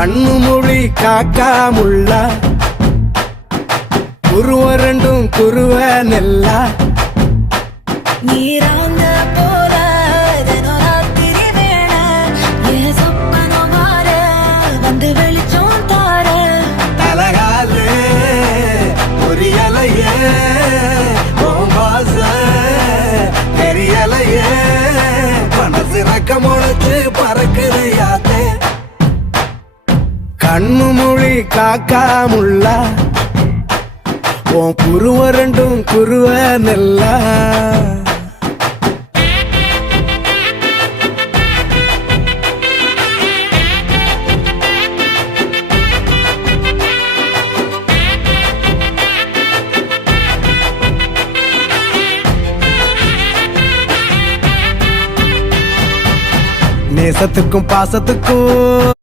கண்ணு மொழி காக்காமுள்ள குருவரண்டும் குருவ நெல்லா நீராங்க போல தினராத்திரி வேள என் சொப்பனம் மாற வந்து வெளிச்சம் தார தலகாலு பொரியலையே ஓம்பாச தெரியலையே மனசு ரக்க முளைச்சு பறக்குதையாத்தே கண்ணு மொழி காக்காமுள்ள உன் குருவரண்டும் குருவ நெல்லா நேசத்துக்கும் பாசத்துக்கும்